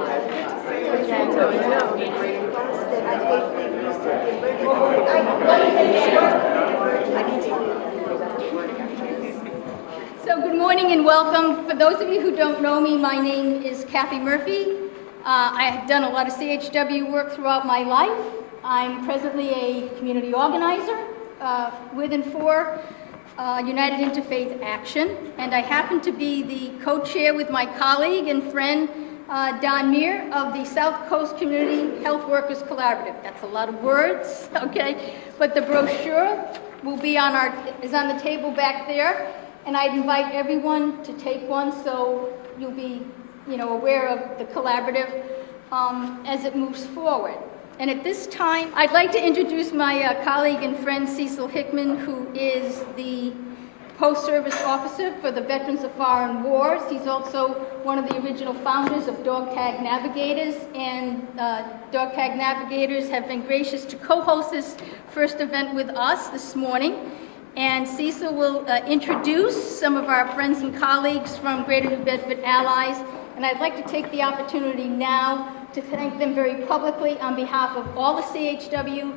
So good morning and welcome. For those of you who don't know me, my name is Kathy Murphy. I have done a lot of CHW work throughout my life. I'm presently a community organizer with and for United Interfaith Action, and I happen to be the co-chair with my colleague and friend Don Meir of the South Coast Community Health Workers Collaborative. That's a lot of words, okay? But the brochure will be is on the table back there, and I'd invite everyone to take one so you'll be, aware of the collaborative as it moves forward. And at this time, I'd like to introduce my colleague and friend Cecil Hickman, who is the Post-Service Officer for the Veterans of Foreign Wars. He's also one of the original founders of Dog Tag Navigators, and Dog Tag Navigators have been gracious to co-host this first event with us this morning. And Cecil will introduce some of our friends and colleagues from Greater New Bedford Allies, and I'd like to take the opportunity now to thank them very publicly on behalf of all the CHW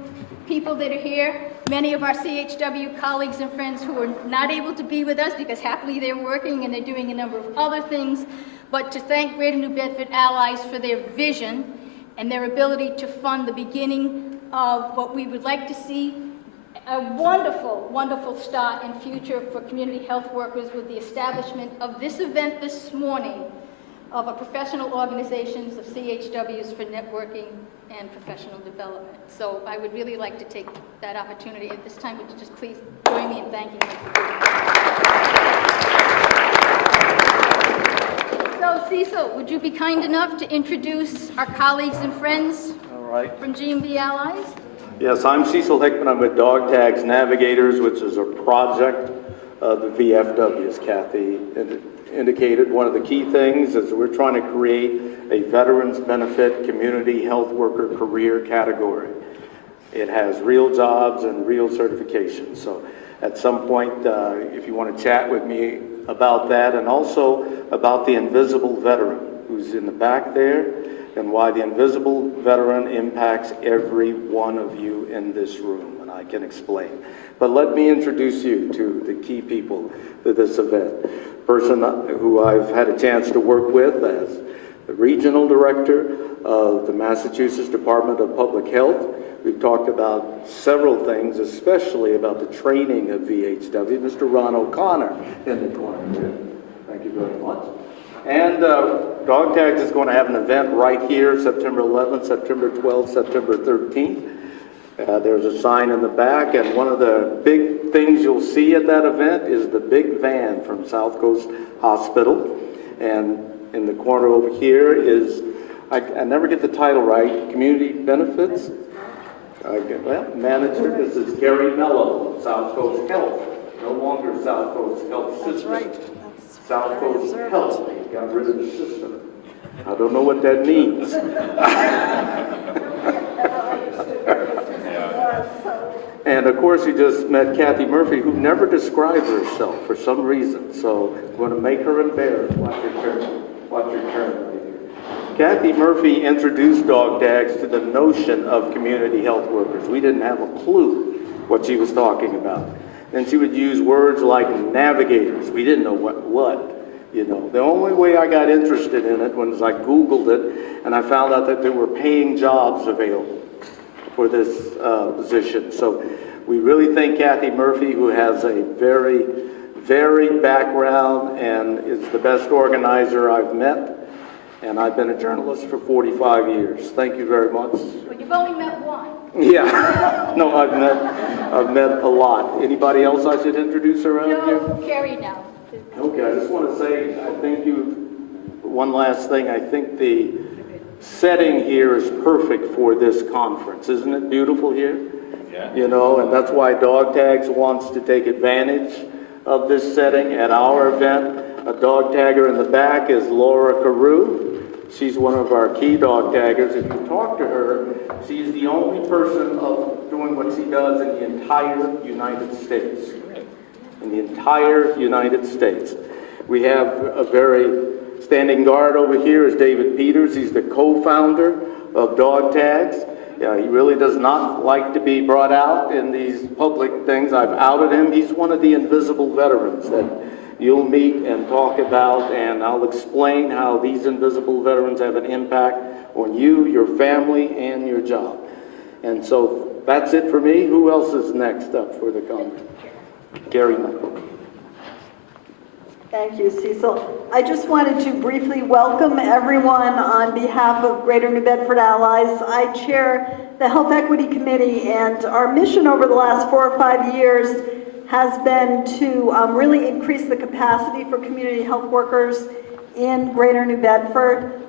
people that are here, many of our CHW colleagues and friends who are not able to be with us because happily they're working and they're doing a number of other things, but to thank Greater New Bedford Allies for their vision and their ability to fund the beginning of what we would like to see a wonderful, wonderful start and future for community health workers with the establishment of this event this morning of a professional organizations of CHWs for networking and professional development. So I would really like to take that opportunity at this time. Would you just please join me in thanking them for doing that. So Cecil, would you be kind enough to introduce our colleagues and friends from GMB Allies? Yes, I'm Cecil Hickman. I'm with Dog Tags Navigators, which is a project of the VFW, as Kathy indicated. One of the key things is we're trying to create a veterans benefit community health worker career category. It has real jobs and real certifications. So at some point, if you want to chat with me about that, and also about the invisible veteran who's in the back there, and why the invisible veteran impacts every one of you in this room, and I can explain. But let me introduce you to the key people to this event. Person who I've had a chance to work with as the Regional Director of the Massachusetts Department of Public Health. We've talked about several things, especially about the training of VHW. Mr. Ron O'Connor in the corner here. Thank you very much. And Dog Tags is going to have an event right here, September 11th, September 12th, September 13th. There's a sign in the back, and one of the big things you'll see at that event is the big van from South Coast Hospital. And in the corner over here is, I never get the title right, Community Benefits? Manager, this is Gary Mello, South Coast Health. No longer South Coast Health System. That's right. South Coast Health got rid of the system. I don't know what that means. And of course, you just met Kathy Murphy, who never describes herself for some reason. So I'm going to make her embarrassed. Watch your turn. Watch your turn right here. Kathy Murphy introduced Dog Tags to the notion of community health workers. We didn't have a clue what she was talking about. And she would use words like navigators. We didn't know what. The only way I got interested in it was I Googled it, and I found out that there were paying jobs available for this position. So we really thank Kathy Murphy, who has a very varied background and is the best organizer I've met. And I've been a journalist for 45 years. Thank you very much. But you've only met one. Yeah. No, I've met a lot. Anybody else I should introduce around here? No, Carrie now. Okay, I just want to say, one last thing, I think the setting here is perfect for this conference. Isn't it beautiful here? Yeah. And that's why Dog Tags wants to take advantage of this setting at our event. A dog tagger in the back is Laura Carew. She's one of our key dog taggers. If you talk to her, she's the only person doing what she does in the entire United States. In the entire United States. We have a very Standing guard over here is David Peters. He's the co-founder of Dog Tags. He really does not like to be brought out in these public things. I've outed him. He's one of the invisible veterans that you'll meet and talk about, and I'll explain how these invisible veterans have an impact on you, your family, and your job. And so that's it for me. Who else is next up for the conference? Gary. Thank you, Cecil. I just wanted to briefly welcome everyone on behalf of Greater New Bedford Allies. I chair the Health Equity Committee, and our mission over the last 4 or 5 years has been to really increase the capacity for community health workers in Greater New Bedford.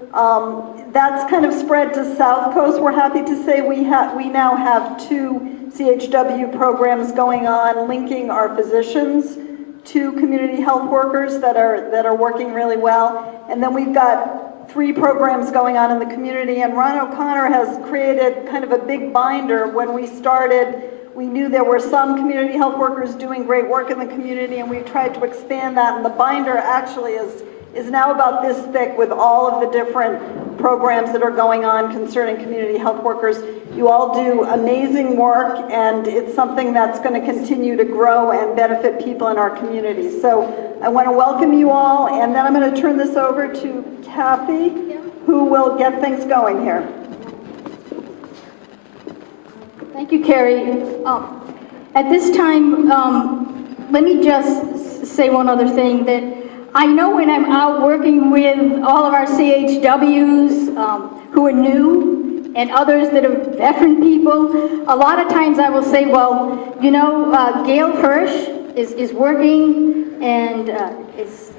That's kind of spread to South Coast. We're happy to say we now have 2 CHW programs going on, linking our physicians to community health workers that are working really well. And then we've got 3 programs going on in the community, and Ron O'Connor has created kind of a big binder. When we started, we knew there were some community health workers doing great work in the community, and we tried to expand that, and the binder actually is now about this thick with all of the different programs that are going on concerning community health workers. You all do amazing work, and it's something that's going to continue to grow and benefit people in our community. So I want to welcome you all, and then I'm going to turn this over to Kathy, who will get things going here. Thank you, Carrie. At this time, let me just say one other thing, that I know when I'm out working with all of our CHWs who are new and others that are veteran people, a lot of times I will say, well, you know, Gail Hirsch is working and is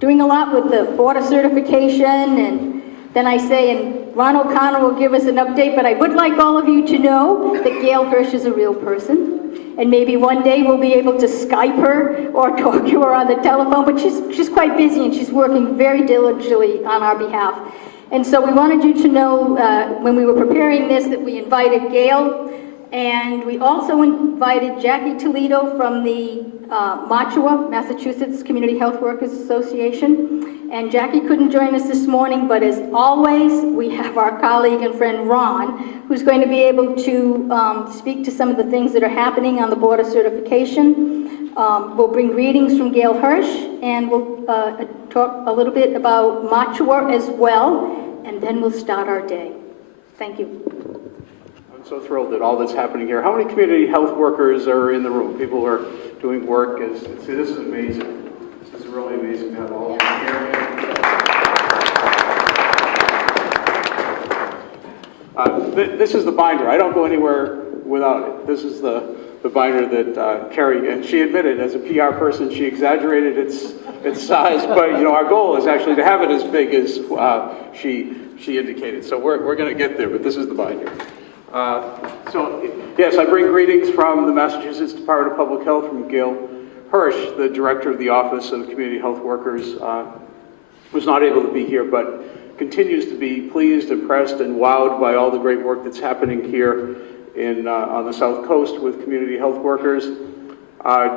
doing a lot with the board of certification, and then I say, and Ron O'Connor will give us an update, but I would like all of you to know that Gail Hirsch is a real person. And maybe one day we'll be able to Skype her or talk to her on the telephone, but she's quite busy and she's working very diligently on our behalf. And so we wanted you to know when we were preparing this that we invited Gail, and we also invited Jackie Toledo from the MACHWA, Massachusetts Community Health Workers Association. And Jackie couldn't join us this morning, but as always, we have our colleague and friend Ron, who's going to be able to speak to some of the things that are happening on the Board of Certification. We'll bring greetings from Gail Hirsch, and we'll talk a little bit about MACHWA as well, and then we'll start our day. Thank you. I'm so thrilled at all that's happening here. How many community health workers are in the room? People who are doing work. See, this is amazing. This is really amazing to have all of them here. This is the binder. I don't go anywhere without it. This is the binder that Carrie, and she admitted as a PR person, she exaggerated its size, but you know, our goal is actually to have it as big as she indicated. So we're going to get there, but this is the binder. So yes, I bring greetings from the Massachusetts Department of Public Health, from Gail Hirsch, the director of the Office of Community Health Workers, was not able to be here, but continues to be pleased, impressed, and wowed by all the great work that's happening here on the South Coast with community health workers.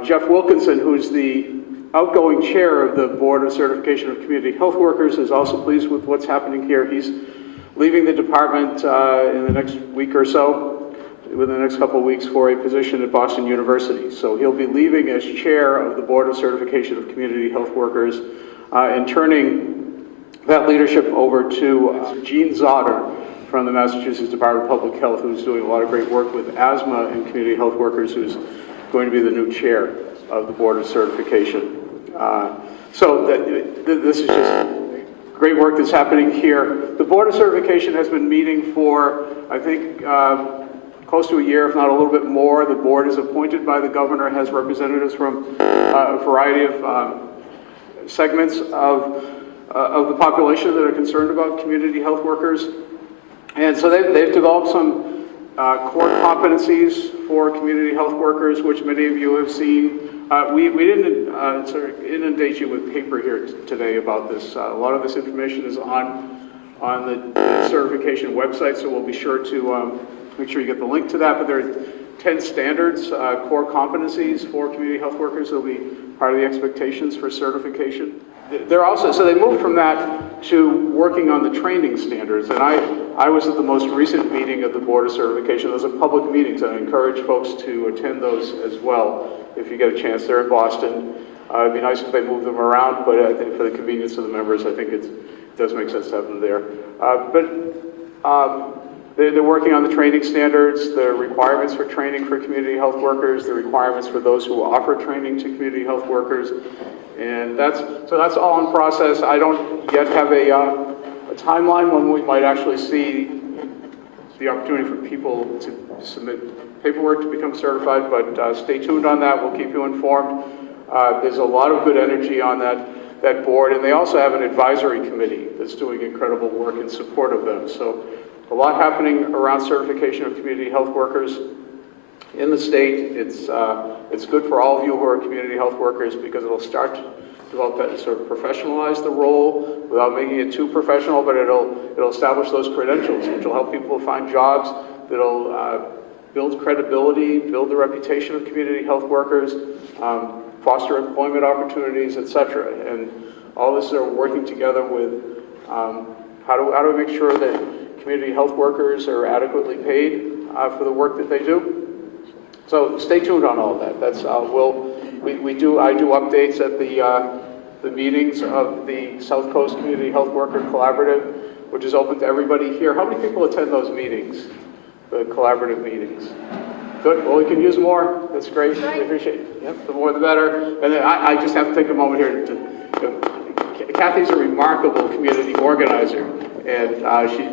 Jeff Wilkinson, who's the outgoing chair of the Board of Certification of Community Health Workers, is also pleased with what's happening here. He's leaving the department in the next week or so, within the next couple of weeks, for a position at Boston University. So he'll be leaving as chair of the Board of Certification of Community Health Workers and turning that leadership over to Jean Zotter from the Massachusetts Department of Public Health, who's doing a lot of great work with asthma and community health workers, who's going to be the new chair of the Board of Certification. So this is just great work that's happening here. The Board of Certification has been meeting for, I think, close to a year, if not a little bit more. The board is appointed by the governor, has representatives from a variety of segments of the population that are concerned about community health workers. And so they've developed some core competencies for community health workers, which many of you have seen. We didn't sort of inundate you with paper here today about this. A lot of this information is on the certification website, so we'll be sure to make sure you get the link to that. But there are 10 standards, core competencies for community health workers. They'll be part of the expectations for certification. they're also, so they moved from that to working on the training standards. And I was at the most recent meeting of the Board of Certification. Those are public meetings, and I encourage folks to attend those as well if you get a chance. They're in Boston. It'd be nice if they moved them around, but I think for the convenience of the members, I think it does make sense to have them there. They're working on the training standards, the requirements for training for community health workers, the requirements for those who offer training to community health workers, and that's all in process. I don't yet have a timeline when we might actually see the opportunity for people to submit paperwork to become certified, but stay tuned on that. We'll keep you informed. There's a lot of good energy on that board, and they also have an advisory committee that's doing incredible work in support of them. So a lot happening around certification of community health workers in the state. It's good for all of you who are community health workers because it'll start to develop that, sort of professionalize the role without making it too professional, but it'll establish those credentials, which will help people find jobs, that'll build credibility, build the reputation of community health workers, foster employment opportunities, etc. And all this are working together with how do we make sure that community health workers are adequately paid for the work that they do. So stay tuned on all of that. That's I do updates at the meetings of the South Coast Community Health Worker Collaborative, which is open to everybody here. How many people attend those meetings, the collaborative meetings? Good. Well, we can use more. That's great. We appreciate it. Yep. The more, the better. And then I just have to take a moment here to. Kathy's a remarkable community organizer, and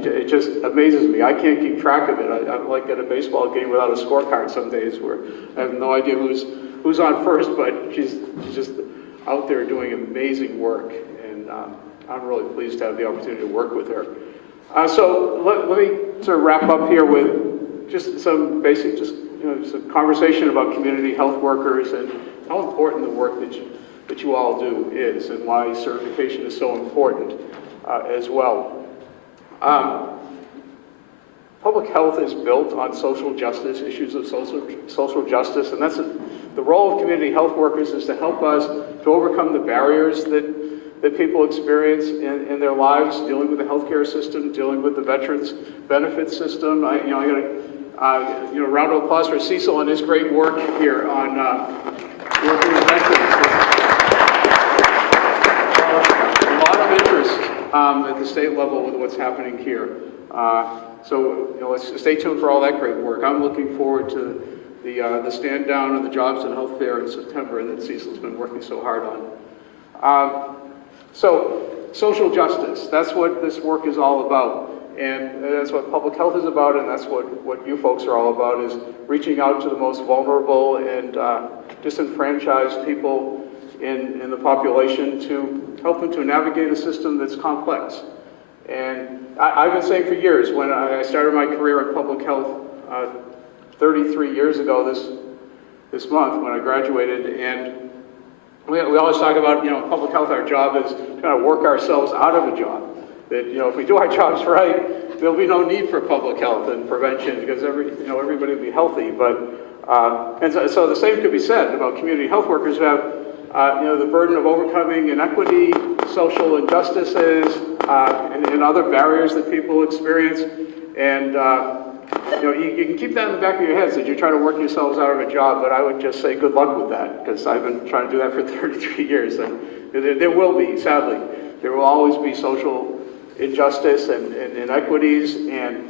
it just amazes me. I can't keep track of it. I'm like at a baseball game without a scorecard some days, where I have no idea who's on first, but she's just out there doing amazing work, and I'm really pleased to have the opportunity to work with her. So let me sort of wrap up here with just some basic, some conversation about community health workers and how important the work that you all do is, and why certification is so important as well. Public health is built on social justice, issues of social justice, and that's the role of community health workers is to help us to overcome the barriers that people experience in their lives, dealing with the healthcare system, dealing with the veterans benefits system. I got a round of applause for Cecil and his great work here on working with veterans. A lot of interest at the state level with what's happening here. So let's stay tuned for all that great work. I'm looking forward to the stand down and the jobs and health fair in September that Cecil's been working so hard on. So social justice, that's what this work is all about. And that's what public health is about, and that's what you folks are all about, is reaching out to the most vulnerable and disenfranchised people in the population to help them to navigate a system that's complex. And I've been saying for years, when I started my career in public health 33 years ago this month when I graduated, and we always talk about, public health, our job is to kind of work ourselves out of a job. That, if we do our jobs right, there'll be no need for public health and prevention because everybody will be healthy. But, and so the same could be said about community health workers who have, the burden of overcoming inequity, social injustices, and other barriers that people experience. And, you can keep that in the back of your heads as you're trying to work yourselves out of a job, but I would just say good luck with that, because I've been trying to do that for 33 years. And there will be, sadly, there will always be social injustice and inequities and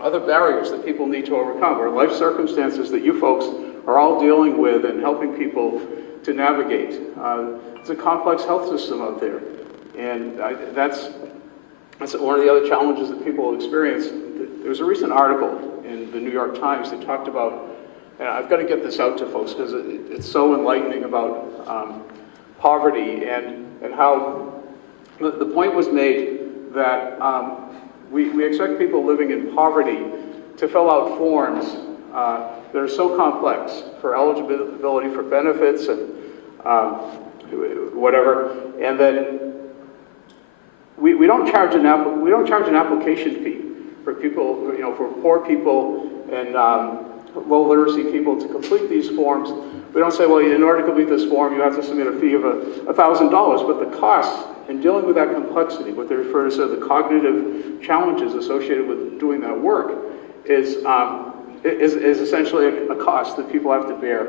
other barriers that people need to overcome, or life circumstances that you folks are all dealing with and helping people to navigate. It's a complex health system out there, and that's one of the other challenges that people experience. There was a recent article in the New York Times that talked about, and I've got to get this out to folks because it's so enlightening about poverty and how the point was made that we expect people living in poverty to fill out forms that are so complex for eligibility for benefits and whatever, and that we don't charge an application fee for people, for poor people and low literacy people to complete these forms We don't say, well, in order to complete this form, you have to submit a fee of $1,000, but the costs in dealing with that complexity, what they refer to as the cognitive challenges associated with doing that work, is essentially a cost that people have to bear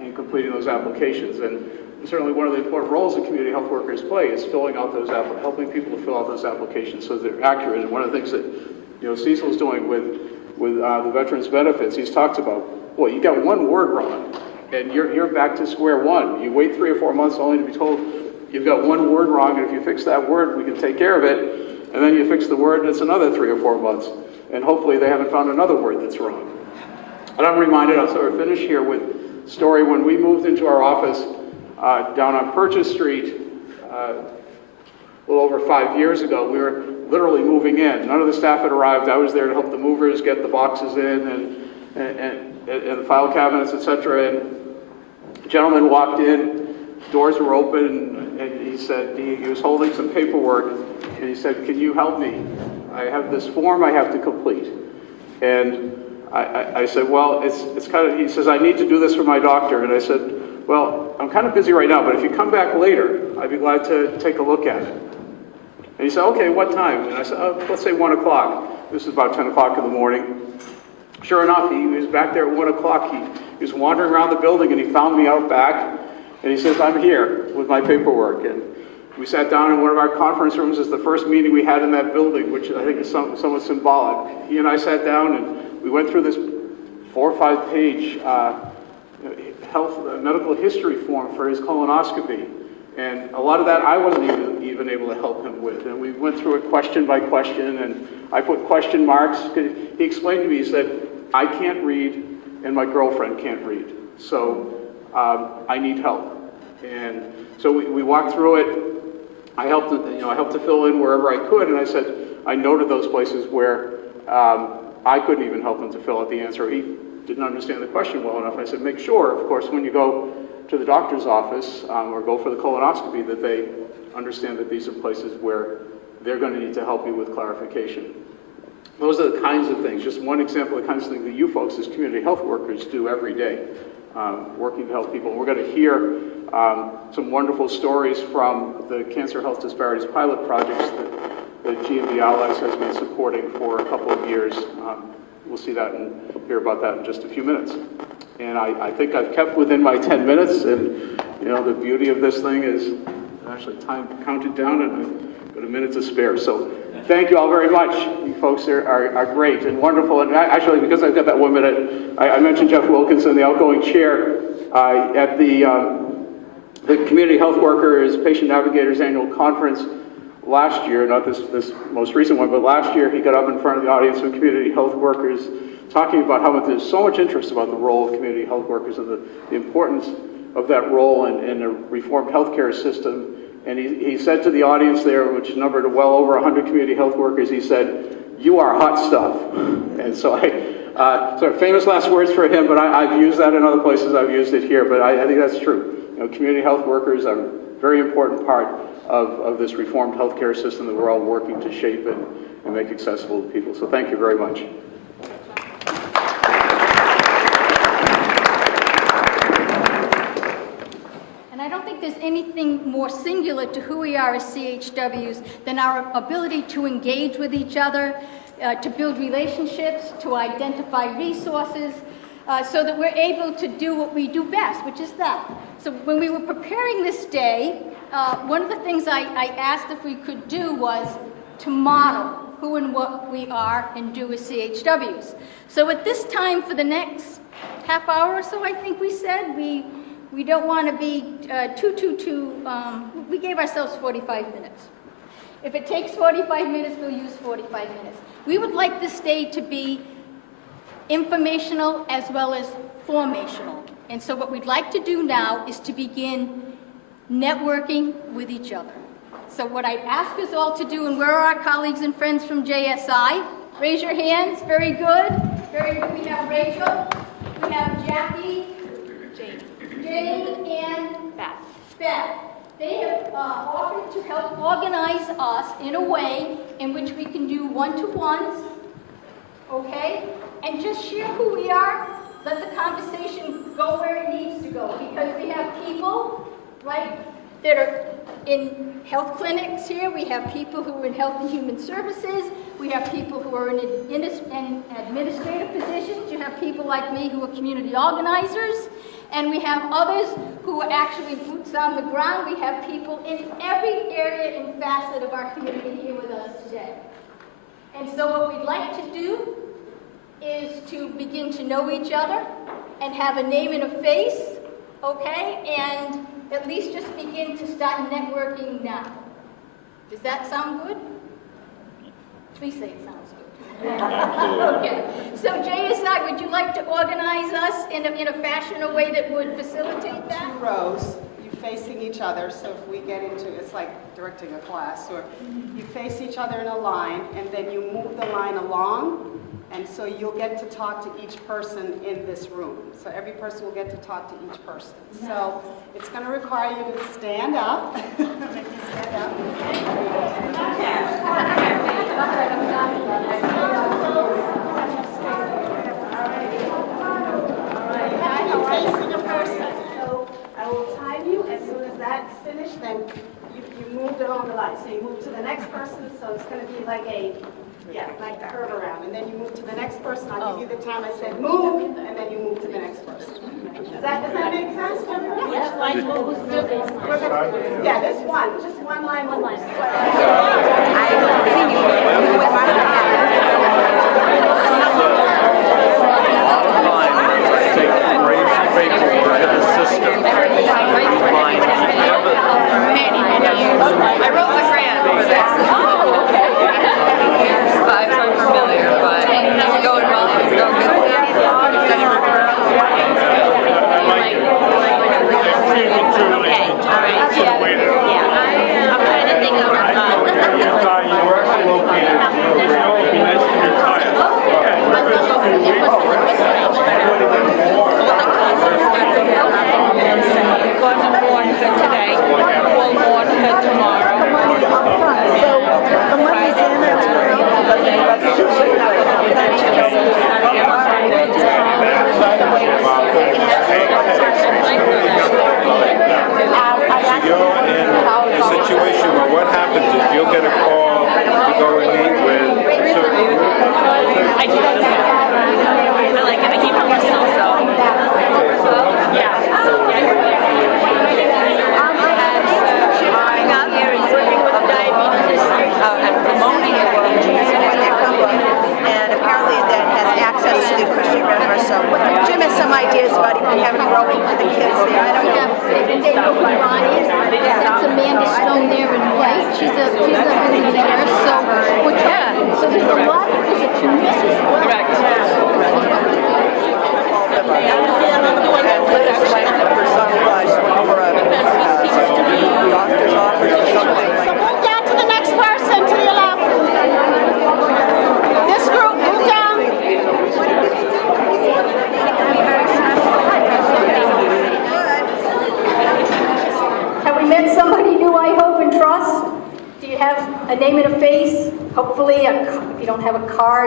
in completing those applications. And certainly one of the important roles that community health workers play is filling out those helping people to fill out those applications so they're accurate. And one of the things that Cecil's doing with the veterans benefits, he's talked about, well, you got one word wrong, and you're back to square one. You wait 3 or 4 months only to be told you've got one word wrong, and if you fix that word, we can take care of it. And then you fix the word, and it's another 3 or 4 months. And hopefully they haven't found another word that's wrong. And I'm reminded, I'll sort of finish here with a story. When we moved into our office down on Purchase Street a little over 5 years ago, we were literally moving in. None of the staff had arrived. I was there to help the movers get the boxes in and the file cabinets, etc. And a gentleman walked in, doors were open, and he said, he was holding some paperwork, and he said, can you help me? I have this form I have to complete. And I said, well, it's kind of, he says, I need to do this for my doctor. And I said, well, I'm kind of busy right now, but if you come back later, I'd be glad to take a look at it. And he said, okay, what time? And I said, oh, let's say 1 o'clock. This is about 10 o'clock in the morning. Sure enough, he was back there at 1 o'clock. He was wandering around the building, and he found me out back. And he says, I'm here with my paperwork. And we sat down in one of our conference rooms. It's the first meeting we had in that building, which I think is somewhat symbolic. He and I sat down, and we went through this 4 or 5 page medical history form for his colonoscopy. And a lot of that I wasn't even able to help him with. And we went through it question by question, and I put question marks. He explained to me, he said, I can't read, and my girlfriend can't read. So I need help. And so we walked through it. I helped to fill in wherever I could, and I said, I noted those places where I couldn't even help him to fill out the answer. He didn't understand the question well enough. I said, make sure, of course, when you go to the doctor's office or go for the colonoscopy, that they understand that these are places where they're going to need to help you with clarification. Those are the kinds of things, just one example of the kinds of things that you folks as community health workers do every day, working to help people. We're going to hear some wonderful stories from the Cancer Health Disparities pilot projects that GMB Allies has been supporting for a couple of years. We'll see that and hear about that in just a few minutes. And I think I've kept within my 10 minutes, and the beauty of this thing is actually time counted down, and I've got a minute to spare. So thank you all very much. You folks are great and wonderful. And actually, because I've got that 1 minute, I mentioned Jeff Wilkinson, the outgoing chair, at the Community Health Workers Patient Navigators Annual Conference last year, not this most recent one, but last year he got up in front of the audience of community health workers talking about how there's so much interest about the role of community health workers and the importance of that role in a reformed healthcare system. And he said to the audience there, which numbered well over 100 community health workers, he said, you are hot stuff. And so sort of famous last words for him, but I've used that in other places, I've used it here, but I think that's true. Community health workers are a very important part of this reformed healthcare system that we're all working to shape and make accessible to people. So thank you very much. And I don't think there's anything more singular to who we are as CHWs than our ability to engage with each other, to build relationships, to identify resources, so that we're able to do what we do best, which is that. So when we were preparing this day, one of the things I asked if we could do was to model who and what we are and do as CHWs. So at this time, for the next half hour or so, I think we said, we don't want to be we gave ourselves 45 minutes. If it takes 45 minutes, we'll use 45 minutes. We would like this day to be informational as well as formational. And so what we'd like to do now is to begin networking with each other. So what I ask us all to do, and where are our colleagues and friends from JSI? Raise your hands. Very good. Very good. We have Rachel. We have Jackie. Jane and Beth. They have offered to help organize us in a way in which we can do one-to-ones, okay? And just share who we are let the conversation go where it needs to go, because we have people, right, that are in health clinics here, we have people who are in health and human services, we have people who are in administrative positions, you have people like me who are community organizers, and we have others who are actually boots on the ground. We have people in every area and facet of our community here with us today. And so what we'd like to do is to begin to know each other and have a name and a face, okay? And at least just begin to start networking now. Does that sound good? Please say it sounds good. Okay. So Jay aside, would you like to organize us in a fashion, a way that would facilitate that? 2 rows, you facing each other, so if we get into, it's like directing a class, or you face each other in a line, and then you move the line along, and so you'll get to talk to each person in this room. So every person will get to talk to each person. So it's going to require you to stand up. Make you stand up. Facing a person. So I will time you. As soon as that's finished, then you move along the line. So you move to the next person. So it's going to be like a curve around. And then you move to the next person. I'll give you the time I said move, and then you move to the next person. Does that make sense? Yeah, this one. Just one line. One line. I wrote the grant for this. Oh, okay. So I'm so familiar, but it's going well. It's going good. Okay, all right. Yeah. I'm trying to think of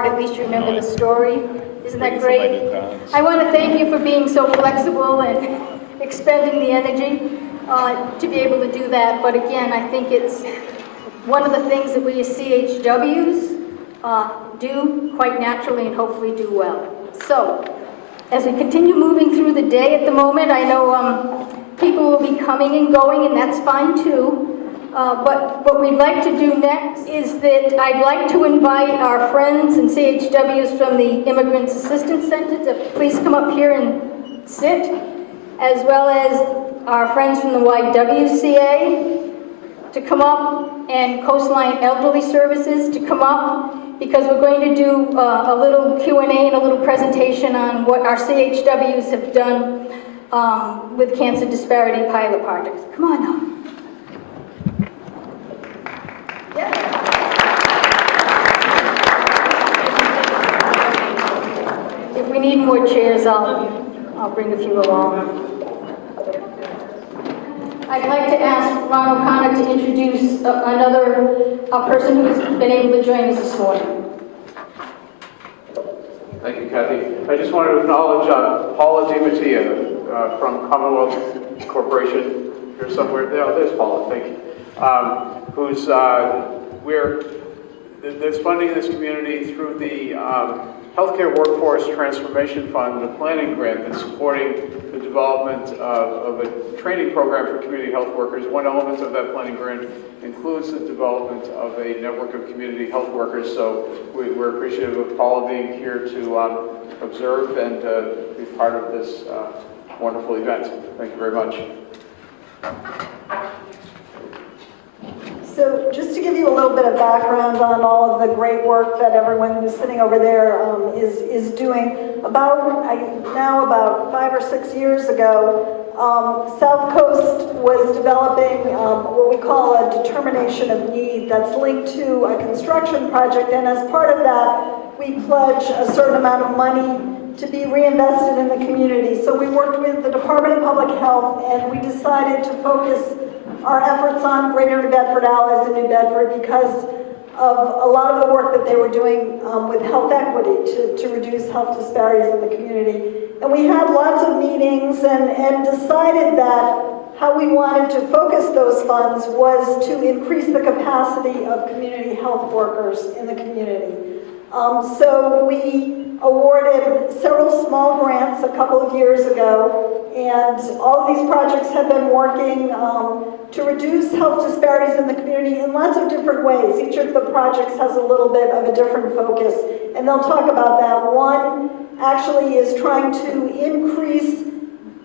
at least you remember the story. Isn't that great? I want to thank you for being so flexible and expending the energy to be able to do that. But again, I think it's one of the things that we as CHWs do quite naturally and hopefully do well. So, as we continue moving through the day at the moment, I know people will be coming and going, and that's fine too. But what we'd like to do next is that I'd like to invite our friends and CHWs from the Immigrants Assistance Center to please come up here and sit, as well as our friends from the YWCA to come up, and Coastline Elderly Services to come up, because we're going to do a little Q&A and a little presentation on what our CHWs have done with cancer disparity pilot projects. Come on now. If we need more chairs, I'll bring a few along. I'd like to ask Ron O'Connor to introduce another person who's been able to join us this morning. Thank you, Kathy. I just wanted to acknowledge Paula DiMattia from Commonwealth Corporation here somewhere. There's Paula, thank you. Who's, there's funding in this community through the Healthcare Workforce Transformation Fund, the planning grant that's supporting the development of a training program for community health workers. One element of that planning grant includes the development of a network of community health workers. So we're appreciative of Paula being here to observe and be part of this wonderful event. Thank you very much. So just to give you a little bit of background on all of the great work that everyone who's sitting over there is doing, about 5 or 6 years ago, South Coast was developing what we call a determination of need that's linked to a construction project, and as part of that, we pledge a certain amount of money to be reinvested in the community. So we worked with the Department of Public Health, and we decided to focus our efforts on Greater New Bedford Allies in New Bedford because of a lot of the work that they were doing with health equity to reduce health disparities in the community. And we had lots of meetings and decided that how we wanted to focus those funds was to increase the capacity of community health workers in the community. So we awarded several small grants a couple of years ago, and all of these projects have been working to reduce health disparities in the community in lots of different ways. Each of the projects has a little bit of a different focus, and they'll talk about that. One actually is trying to increase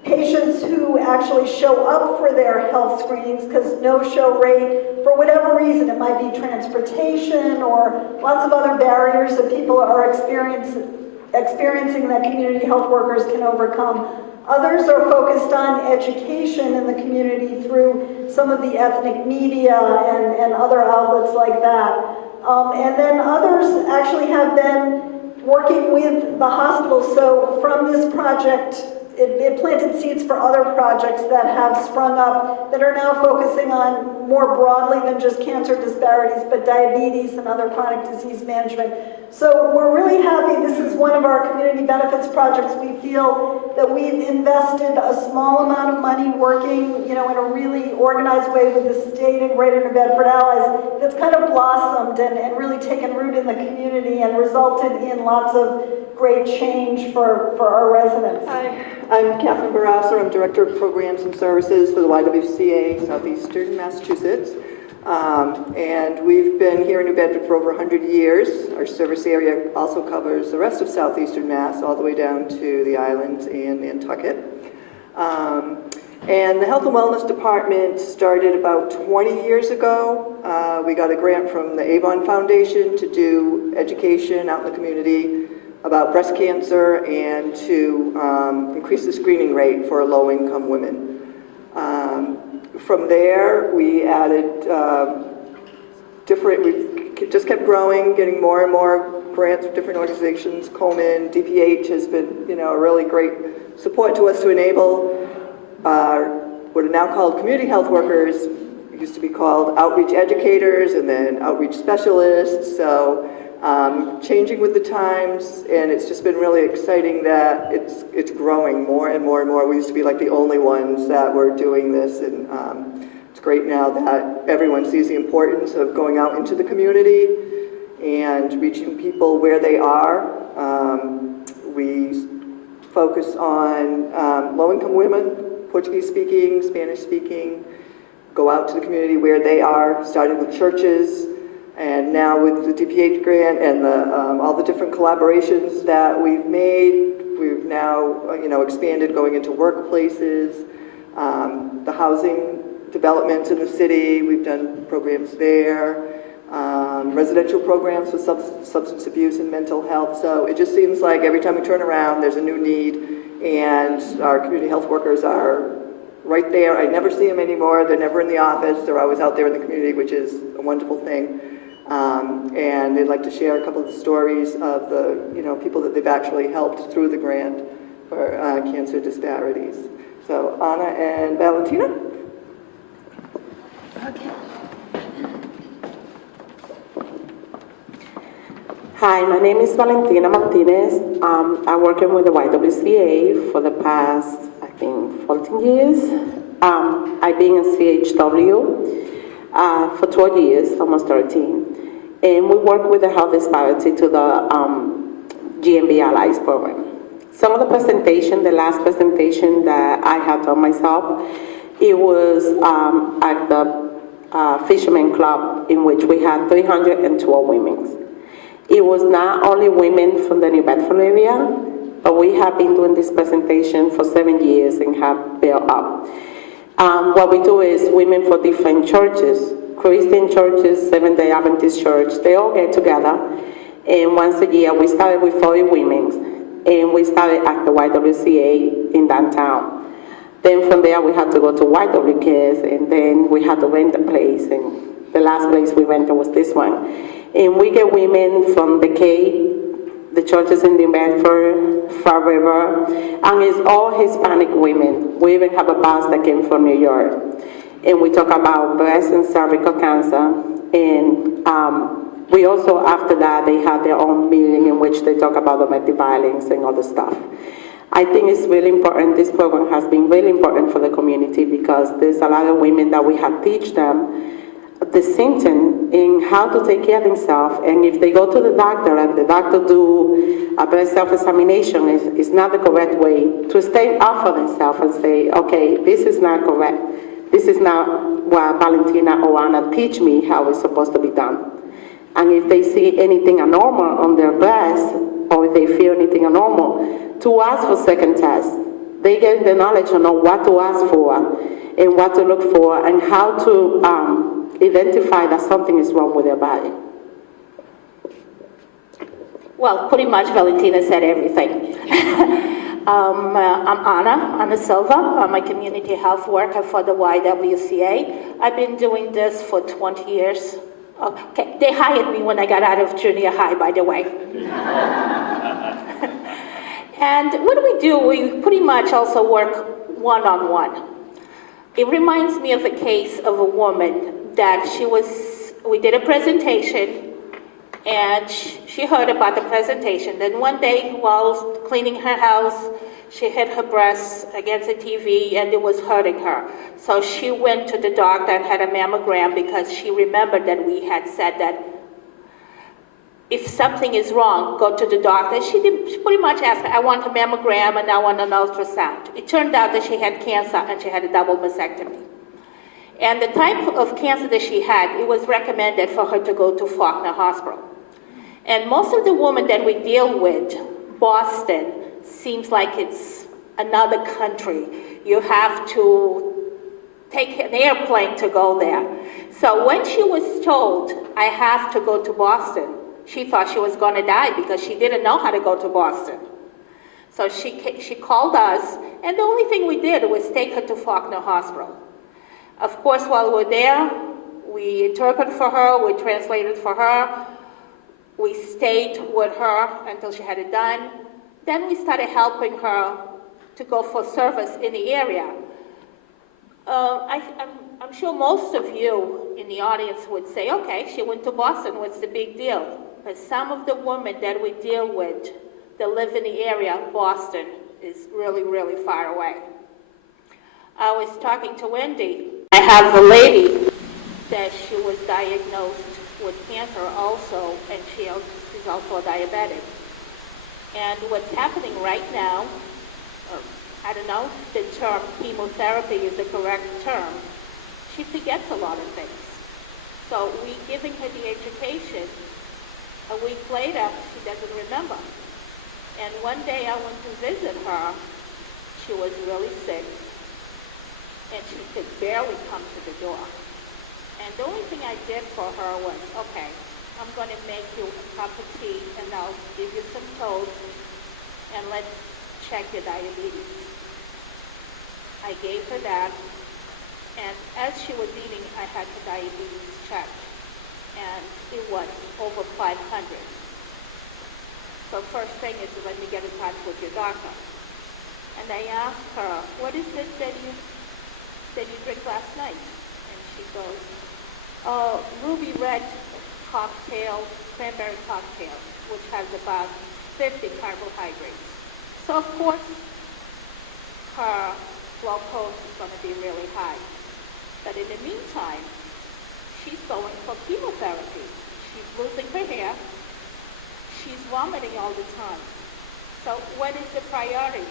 patients who actually show up for their health screenings, because no-show rate, for whatever reason, it might be transportation or lots of other barriers that people are experiencing that community health workers can overcome. Others are focused on education in the community through some of the ethnic media and other outlets like that. And then others actually have been working with the hospital. So from this project, it planted seeds for other projects that have sprung up that are now focusing on more broadly than just cancer disparities, but diabetes and other chronic disease management. So we're really happy. This is one of our community benefits projects. We feel that we've invested a small amount of money working, in a really organized way with the state and Greater New Bedford Allies that's kind of blossomed and really taken root in the community and resulted in lots of great change for our residents. Hi, I'm Catherine Barasser. I'm Director of Programs and Services for the YWCA Southeastern Massachusetts. And we've been here in New Bedford for over 100 years. Our service area also covers the rest of Southeastern Mass, all the way down to the islands and Nantucket. And the Health and Wellness Department started about 20 years ago. We got a grant from the Avon Foundation to do education out in the community about breast cancer and to increase the screening rate for low-income women. From there, we added we just kept growing, getting more and more grants from different organizations. Komen, DPH has been, a really great support to us to enable what are now called community health workers. It used to be called outreach educators and then outreach specialists. So changing with the times, and it's just been really exciting that it's growing more and more and more. We used to be like the only ones that were doing this, and it's great now that everyone sees the importance of going out into the community and reaching people where they are. We focus on low-income women, Portuguese-speaking, Spanish-speaking, go out to the community where they are, starting with churches. And now with the DPH grant and all the different collaborations that we've made, we've now expanded going into workplaces, the housing developments in the city. We've done programs there, residential programs for substance abuse and mental health. So it just seems like every time we turn around, there's a new need, and our community health workers are right there. I never see them anymore. They're never in the office. They're always out there in the community, which is a wonderful thing. And they'd like to share a couple of the stories of the people that they've actually helped through the grant for cancer disparities. So Anna and Valentina. Okay. Hi, my name is Valentina Martinez. I'm working with the YWCA for the past, I think, 14 years. I've been in CHW for 12 years, almost 13. And we work with the health disparity to the GMB Allies program. Some of the presentation, the last presentation that I had done myself, it was at the Fisherman Club, in which we had 312 women. It was not only women from the New Bedford area, but we have been doing this presentation for 7 years and have built up. What we do is women for different churches, Christian churches, Seventh-day Adventist church, they all get together, and once a year we started with 40 women, and we started at the YWCA in downtown. Then from there we had to go to YWCAS, and then we had to rent a place, and the last place we rented was this one. And we get women from the Cape, the churches in New Bedford, Far River, and it's all Hispanic women. We even have a bus that came from New York. And we talk about breast and cervical cancer. And we also, after that, they have their own meeting in which they talk about domestic violence and other stuff. I think it's really important. This program has been really important for the community because there's a lot of women that we have teach them the symptom in how to take care of themselves, and if they go to the doctor and the doctor do a breast self-examination, is not the correct way to stay up for themselves and say, okay, this is not correct. This is not what Valentina or Anna teach me how it's supposed to be done. And if they see anything abnormal on their breast, or if they feel anything abnormal, to ask for second tests. They get the knowledge to know what to ask for and what to look for and how to identify that something is wrong with their body. Well, pretty much Valentina said everything. I'm Anna Silva. I'm a community health worker for the YWCA. I've been doing this for 20 years. Okay, they hired me when I got out of junior high, by the way. And what do? We pretty much also work one-on-one. It reminds me of a case of a woman that we did a presentation, and she heard about the presentation. Then one day, while cleaning her house, she hit her breast against the TV, and it was hurting her. So she went to the doctor and had a mammogram because she remembered that we had said that if something is wrong, go to the doctor. She pretty much asked, I want a mammogram and I want an ultrasound. It turned out that she had cancer and she had a double mastectomy. And the type of cancer that she had, it was recommended for her to go to Faulkner Hospital. And most of the women that we deal with, Boston, seems like it's another country. You have to take an airplane to go there. So when she was told, I have to go to Boston, she thought she was going to die because she didn't know how to go to Boston. So she called us, and the only thing we did was take her to Faulkner Hospital. Of course, while we were there, we interpreted for her, we translated for her, we stayed with her until she had it done. Then we started helping her to go for service in the area. I'm sure most of you in the audience would say, okay, she went to Boston, what's the big deal? But some of the women that we deal with that live in the area, Boston is really, really far away. I was talking to Wendy. I have a lady that she was diagnosed with cancer also, and she's also a diabetic. And what's happening right now, I don't know if the term chemotherapy is the correct term, she forgets a lot of things. So we giving her the education. A week later, she doesn't remember. And one day I went to visit her. She was really sick, and she could barely come to the door. And the only thing I did for her was, okay, I'm going to make you a cup of tea, and I'll give you some toast, and let's check your diabetes. I gave her that, and as she was eating, I had the diabetes checked, and it was over 500. So first thing is to let me get in touch with your doctor. And I asked her, what is it that you drink last night? And she goes, oh, ruby red cocktail, cranberry cocktail, which has about 50 carbohydrates. So of course, her glucose is going to be really high. But in the meantime, she's going for chemotherapy. She's losing her hair. She's vomiting all the time. So what is the priority?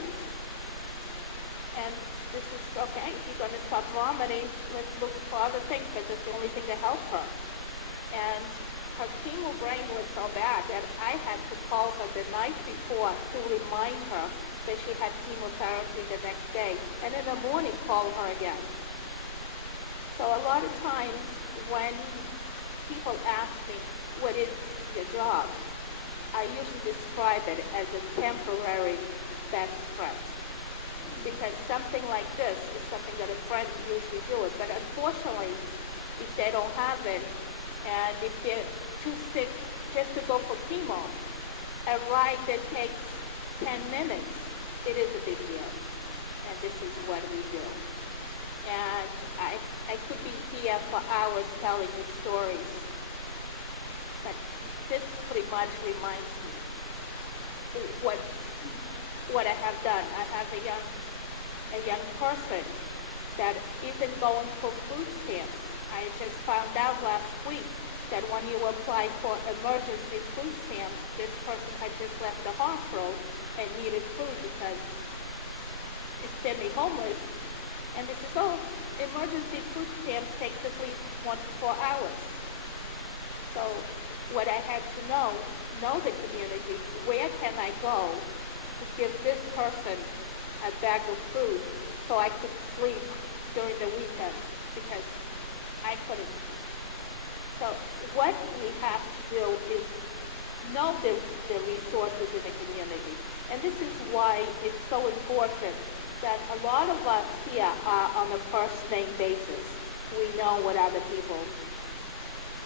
And this is, okay, you're going to stop vomiting. Let's look for other things because it's the only thing to help her. And her chemo brain was so bad that I had to call her the night before to remind her that she had chemotherapy the next day. And in the morning, call her again. So a lot of times when people ask me, what is your job? I usually describe it as a temporary best friend. Because something like this is something that a friend usually do it. But unfortunately, if they don't have it, and if they're too sick just to go for chemo, a ride that takes 10 minutes, it is a big deal. And this is what we do. And I could be here for hours telling you stories. But this pretty much reminds me what I have done. I have a young person that isn't going for food stamps. I just found out last week that when you apply for emergency food stamps, this person had just left the hospital and needed food because it's semi-homeless. And they said, oh, emergency food stamps takes at least 24 hours. So what I had to know the community, where can I go to give this person a bag of food so I could sleep during the weekend because I couldn't. So what we have to do is know the resources in the community. And this is why it's so important that a lot of us here are on a first name basis. We know what other people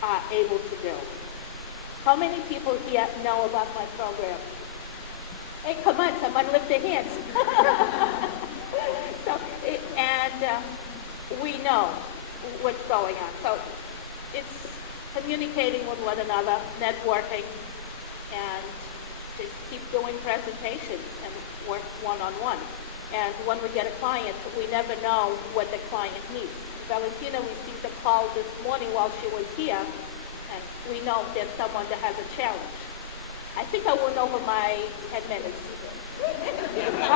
are able to do. How many people here know about my program? Hey, come on, someone lift their hands. We know what's going on. So it's communicating with one another, networking, and just keep doing presentations and work one-on-one. And when we get a client, we never know what the client needs. Valentina received a call this morning while she was here, and we know there's someone that has a challenge. I think I went over my 10 minutes.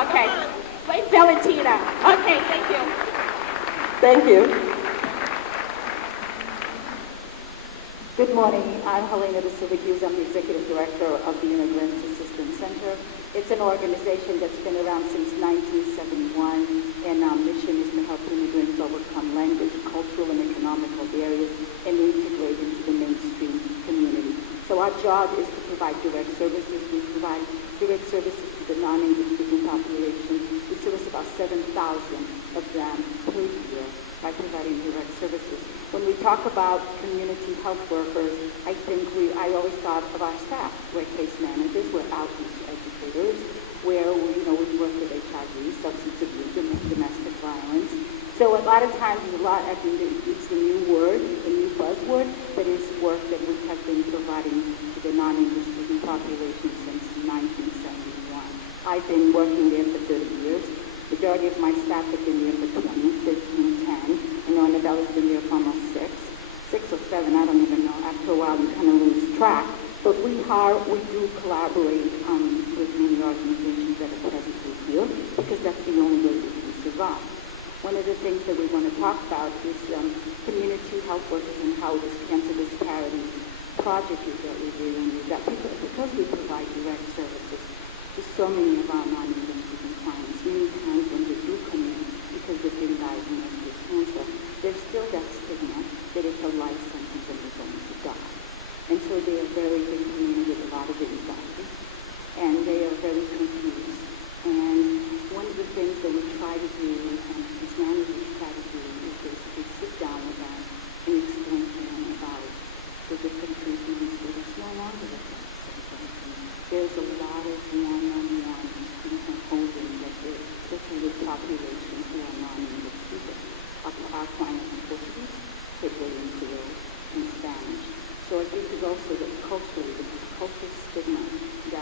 Okay. Wait, Valentina. Okay, thank you. Thank you. Good morning. I'm Helena de Silva Hughes. I'm the Executive Director of the Immigrant Assistance Center. It's an organization that's been around since 1971, and our mission is to help immigrants overcome language, cultural, and economical barriers and integrate into the mainstream community. So our job is to provide direct services. We provide direct services to the non-English speaking population. We service about 7,000 of them per year by providing direct services. When we talk about community health workers, I think I always thought of our staff. We're case managers, we're outreach educators, where we work with HIV, substance abuse, domestic violence. So a lot of times, I think it's a new word, a new buzzword, but it's work that we have been providing to the non-English speaking population since 1971. I've been working there for 30 years. The majority of my staff have been there for 20, 15, 10. I know Annabella's been there for almost 6 or 7, I don't even know. After a while, you kind of lose track. But we do collaborate with many organizations that are presently here because that's the only way we can survive. One of the things that we want to talk about is community health workers and how this cancer disparities project is that we're doing. That because we provide direct services to so many of our non-English speaking clients, many times when they do come in because they've been diagnosed with cancer, there's still that stigma that it's a life sentence and they're going to die. And so they are very big community with a lot of anxiety, and they are very confused. And one of the things that we try to do, as managers try to do, is basically sit down with them and explain to them about the different treatments that it's no longer the same. There's a lot of one-on-one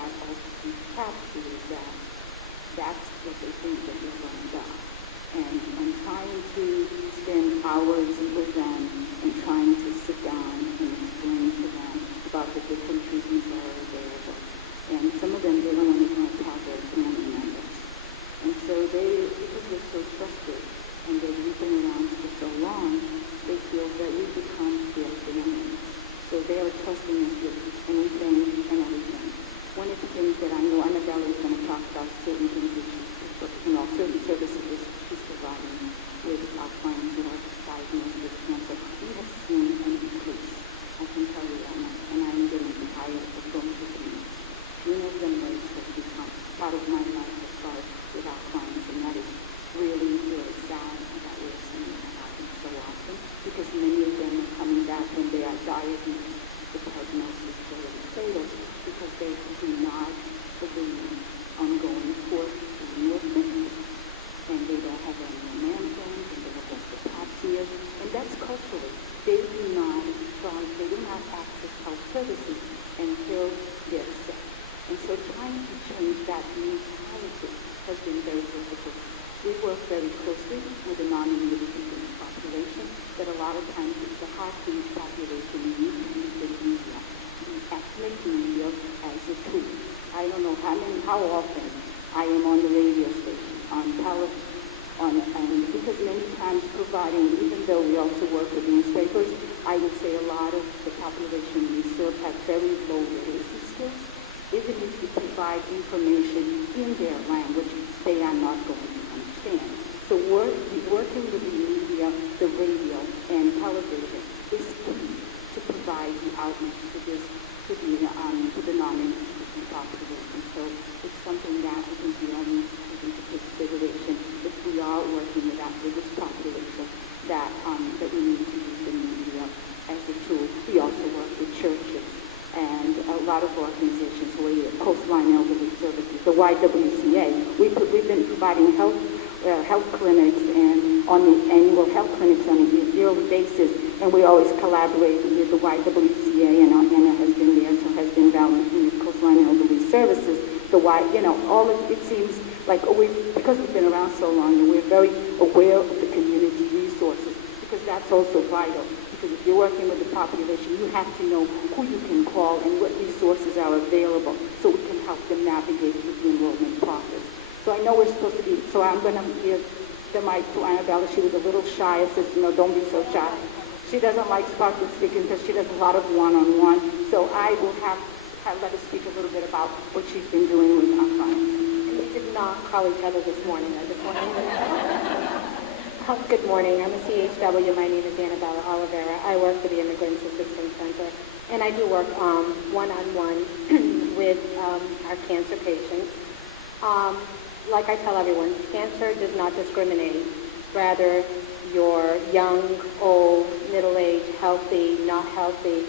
that also encapsulates that. That's what they think that they're learning about. And I'm trying to spend hours with them and trying to sit down and explain to them about the different treatments that are available. And some of them, they don't want to even talk to their family members. And so they, because they're so trusted and they've been around for so long, they feel that we become their family. So they are trusting us with anything and everything. One of the things that I know Annabella is going to talk about, certain things that certain services that she's providing with our clients who are diagnosed with cancer. We have seen an increase. I can tell you that much. And I'm getting tired of going to things. Funerals and rates have become part of my life as far as with our clients, and that is really, really sad that we're seeing that happen so often, because many of them are coming back when they are diagnosed with prognosis fatal, because they do not believe ongoing court renewal treatment, and they don't have any management, and they have the past years, and that's culturally. They do not access health services until they're sick. And so trying to change that mentality has been very difficult. We work very closely with the non-immunity population, but a lot of times it's the hard-to-reach population. We need to use the media, the ethnic media as a tool. I don't know how often I am on the radio station, on television, because many times providing, even though we also work with newspapers, I would say a lot of the population we serve have very low literacy skills. Even if you provide information in their language, they are not going to understand. So working with the media, the radio, and television is key to provide the outreach to the non-immigrant population. So it's something that I think we all need to take into consideration if we are working with this population, that we need to use the media as a tool. We also work with churches and a lot of organizations, Coastline Elderly Services, the YWCA. We've been providing health clinics and on the annual health clinics on a yearly basis, and we always collaborate with the YWCA, and Anna has been there, so has been volunteering with Coastline Elderly Services. It seems like because we've been around so long, and we're very aware of the community resources, because that's also vital. Because if you're working with the population, you have to know who you can call and what resources are available so we can help them navigate through the enrollment process. So I know we're supposed to be, so I'm going to give the mic to Annabella. She was a little shy. I said, don't be so shy. She doesn't like sparkling speaking because she does a lot of one-on-one. So I will have let her speak a little bit about what she's been doing with our clients. We did not call each other this morning. I just want to Good morning. I'm a CHW. My name is Annabella Oliveira. I work for the Immigrants Assistance Center, and I do work one-on-one with our cancer patients. Like I tell everyone, cancer does not discriminate. Rather, you're young, old, middle-aged, healthy, not healthy.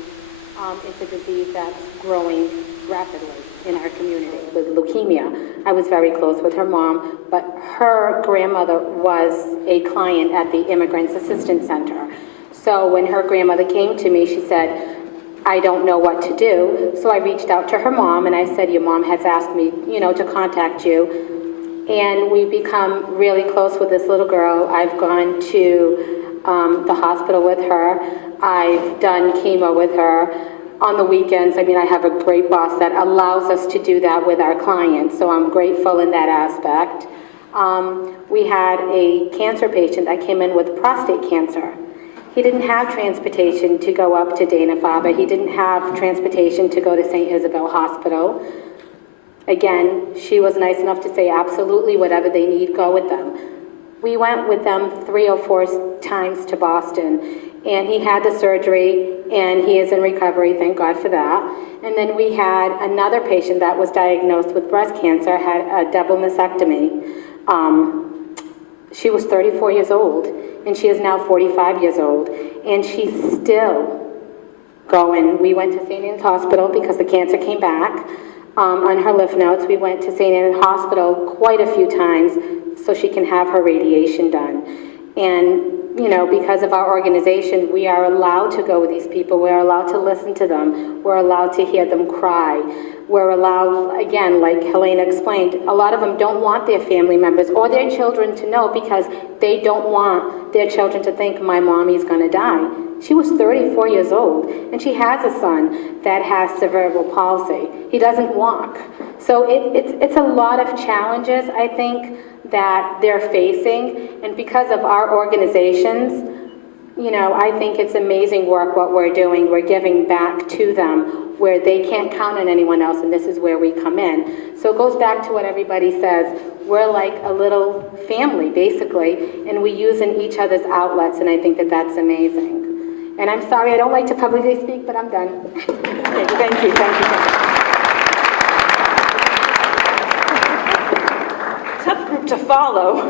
It's a disease that's growing rapidly in our community. With leukemia, I was very close with her mom, but her grandmother was a client at the Immigrants Assistance Center. So when her grandmother came to me, she said, I don't know what to do. So I reached out to her mom and I said, your mom has asked me, to contact you. And we've become really close with this little girl. I've gone to the hospital with her. I've done chemo with her. On the weekends, I have a great boss that allows us to do that with our clients, so I'm grateful in that aspect. We had a cancer patient that came in with prostate cancer. He didn't have transportation to go up to Dana-Farber. He didn't have transportation to go to St. Isabel Hospital. Again, she was nice enough to say absolutely whatever they need, go with them. We went with them 3 or 4 times to Boston, and he had the surgery, and he is in recovery, thank God for that. And then we had another patient that was diagnosed with breast cancer, had a double mastectomy. She was 34 years old, and she is now 45 years old, and she's still going. We went to St. Anne's Hospital because the cancer came back. On her lymph nodes, we went to St. Anne's Hospital quite a few times so she can have her radiation done. And because of our organization, we are allowed to go with these people. We're allowed to listen to them. We're allowed to hear them cry. we're allowed, again, like Helena explained, a lot of them don't want their family members or their children to know because they don't want their children to think my mommy's going to die. She was 34 years old, and she has a son that has cerebral palsy. He doesn't walk. So it's a lot of challenges, I think, that they're facing, and because of our organizations, you know, I think it's amazing work what we're doing. We're giving back to them where they can't count on anyone else, and this is where we come in. So it goes back to what everybody says. We're like a little family, basically, and we use in each other's outlets, and I think that that's amazing. And I'm sorry, I don't like to publicly speak, but I'm done. Okay, thank you. Tough group to follow.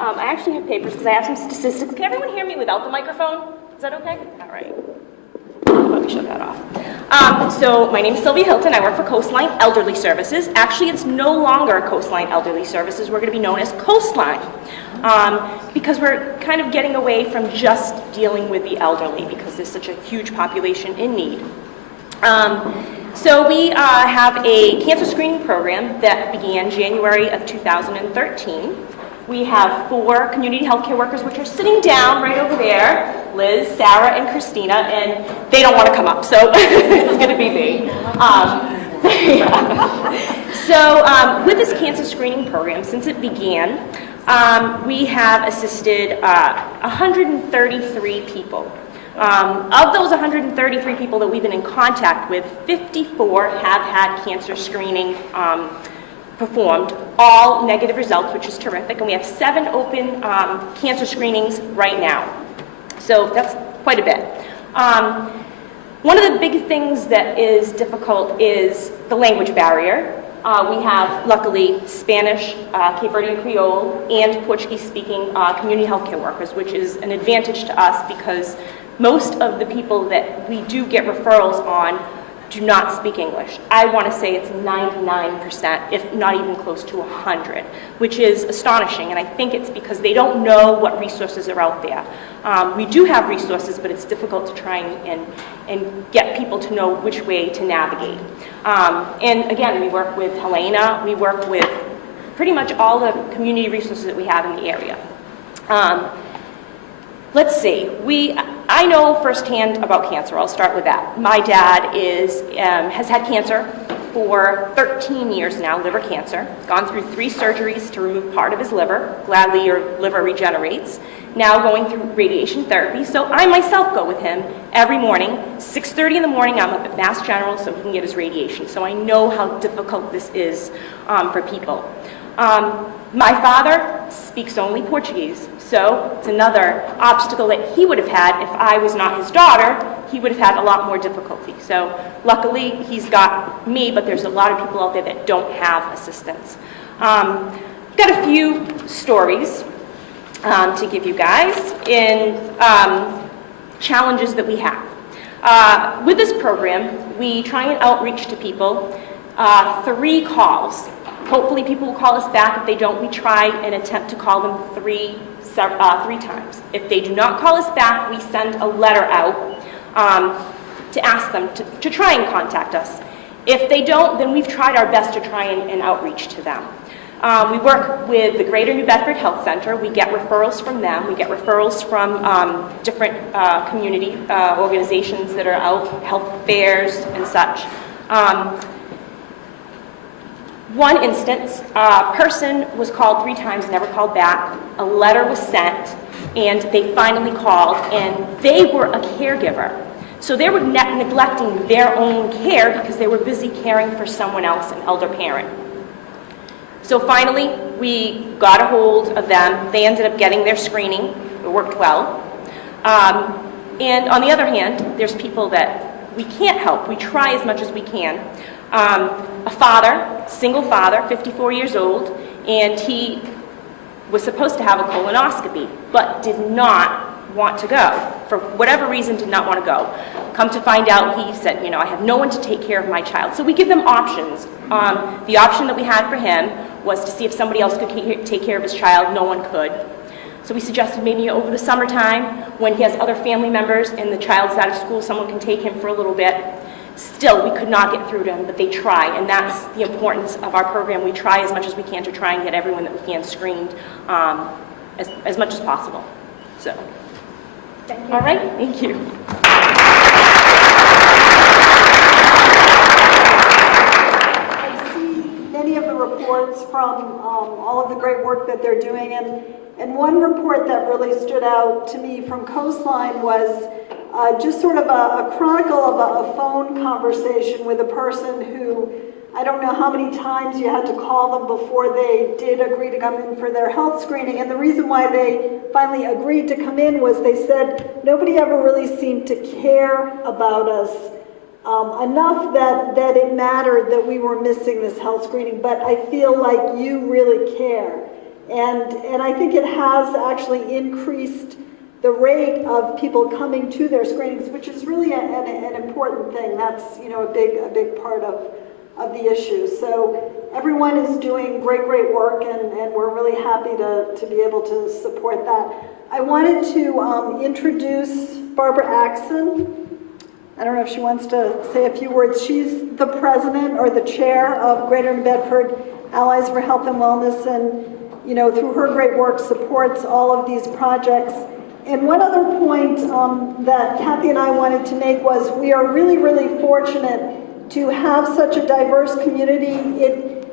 I actually have papers because I have some statistics. Can everyone hear me without the microphone? Is that okay? All right. Let me shut that off. So my name is Sylvia Hilton. I work for Coastline Elderly Services. Actually, it's no longer Coastline Elderly Services. We're going to be known as Coastline because we're kind of getting away from just dealing with the elderly because there's such a huge population in need. So we have a cancer screening program that began January of 2013. We have 4 community healthcare workers, which are sitting down right over there, Liz, Sarah, and Christina, and they don't want to come up, so it's going to be me. So with this cancer screening program, since it began, we have assisted 133 people. Of those 133 people that we've been in contact with, 54 have had cancer screening performed, all negative results, which is terrific, and we have 7 open cancer screenings right now. So that's quite a bit. One of the big things that is difficult is the language barrier. We have, luckily, Spanish, Cape Verdean Creole, and Portuguese-speaking community healthcare workers, which is an advantage to us because most of the people that we do get referrals on do not speak English. I want to say it's 99%, if not even close to 100, which is astonishing, and I think it's because they don't know what resources are out there. We do have resources, but it's difficult to try and get people to know which way to navigate. And again, we work with Helena, we work with pretty much all the community resources that we have in the area. Let's see, I know firsthand about cancer. I'll start with that. My dad has had cancer for 13 years now, liver cancer. Gone through 3 surgeries to remove part of his liver. Gladly, your liver regenerates. Now going through radiation therapy. So I myself go with him every morning. 6:30 in the morning, I'm up at Mass General so he can get his radiation. So I know how difficult this is for people. My father speaks only Portuguese, so it's another obstacle that he would have had if I was not his daughter. He would have had a lot more difficulty. So luckily, he's got me, but there's a lot of people out there that don't have assistance. Got a few stories to give you guys in challenges that we have. With this program, we try and outreach to people 3 calls. Hopefully people will call us back. If they don't, we try and attempt to call them 3 times. If they do not call us back, we send a letter out to ask them to try and contact us. If they don't, then we've tried our best to try and outreach to them. We work with the Greater New Bedford Health Center. We get referrals from them. We get referrals from different community organizations that are out, health fairs and such. One instance, a person was called 3 times, never called back. A letter was sent, and they finally called, and they were a caregiver. So they were neglecting their own care because they were busy caring for someone else, an elder parent. So finally, we got a hold of them. They ended up getting their screening. It worked well. And on the other hand, there's people that we can't help. We try as much as we can. A father, single father, 54 years old, and he was supposed to have a colonoscopy, but did not want to go. For whatever reason, did not want to go. Come to find out, he said, I have no one to take care of my child. So we give them options. The option that we had for him was to see if somebody else could take care of his child. No one could. So we suggested maybe over the summertime, when he has other family members and the child's out of school, someone can take him for a little bit. Still, we could not get through to them, but they try, and that's the importance of our program. We try as much as we can to try and get everyone that we can screened as much as possible. So, Thank you. All right, thank you. I see many of the reports from all of the great work that they're doing, and one report that really stood out to me from Coastline was just sort of a chronicle of a phone conversation with a person who, I don't know how many times you had to call them before they did agree to come in for their health screening. And the reason why they finally agreed to come in was they said nobody ever really seemed to care about us enough that it mattered that we were missing this health screening. But I feel like you really care. And I think it has actually increased the rate of people coming to their screenings, which is really an important thing. That's, you know, a big part of the issue. So everyone is doing great work, and we're really happy to be able to support that. I wanted to introduce Barbara Axon. I don't know if she wants to say a few words. She's the president or the chair of Greater New Bedford Allies for Health and Wellness, and, you know, through her great work supports all of these projects. And one other point that Kathy and I wanted to make was we are really fortunate to have such a diverse community.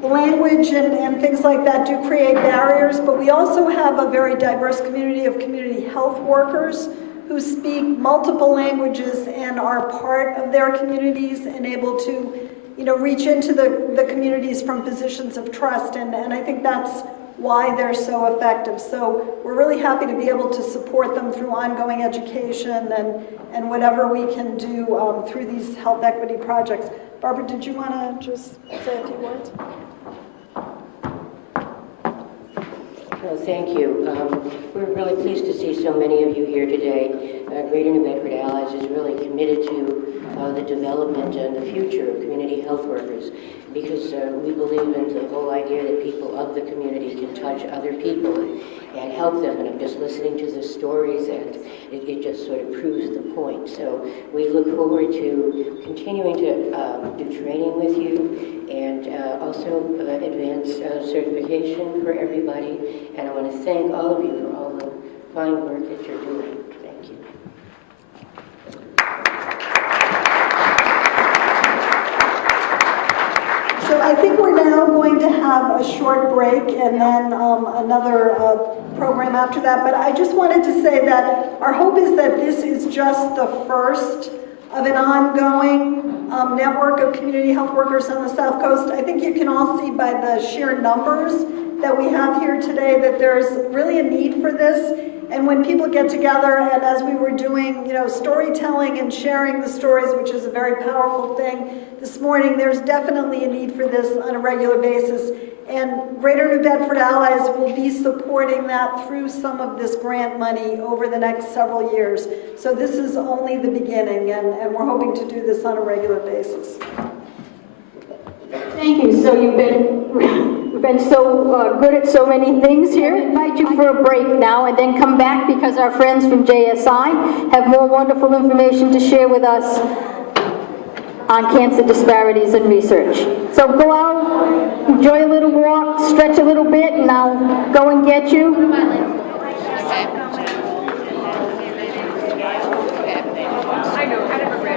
Language and things like that do create barriers, but we also have a very diverse community of community health workers who speak multiple languages and are part of their communities and able to, you know, reach into the communities from positions of trust. And I think that's why they're so effective. So we're really happy to be able to support them through ongoing education and whatever we can do through these health equity projects. Barbara, did you want to just say a few words? Well, thank you. We're really pleased to see so many of you here today. Greater New Bedford Allies is really committed to the development and the future of community health workers, because we believe in the whole idea that people of the community can touch other people and help them. And I'm just listening to the stories, and it just sort of proves the point. So we look forward to continuing to do training with you, and also advance certification for everybody. And I want to thank all of you for all the fine work that you're doing. Thank you. So I think we're now going to have a short break and then another program after that. But I just wanted to say that our hope is that this is just the first of an ongoing network of community health workers on the South Coast. I think you can all see by the sheer numbers that we have here today that there's really a need for this. And when people get together, and as we were doing, you know, storytelling and sharing the stories, which is a very powerful thing this morning, there's definitely a need for this on a regular basis. And Greater New Bedford Allies will be supporting that through some of this grant money over the next several years. So this is only the beginning, and we're hoping to do this on a regular basis. Thank you. So you've been so good at so many things here. I invite you for a break now and then come back, because our friends from JSI have more wonderful information to share with us on cancer disparities and research. So go out, enjoy a little walk, stretch a little bit, and I'll go and get you. I know, I never read.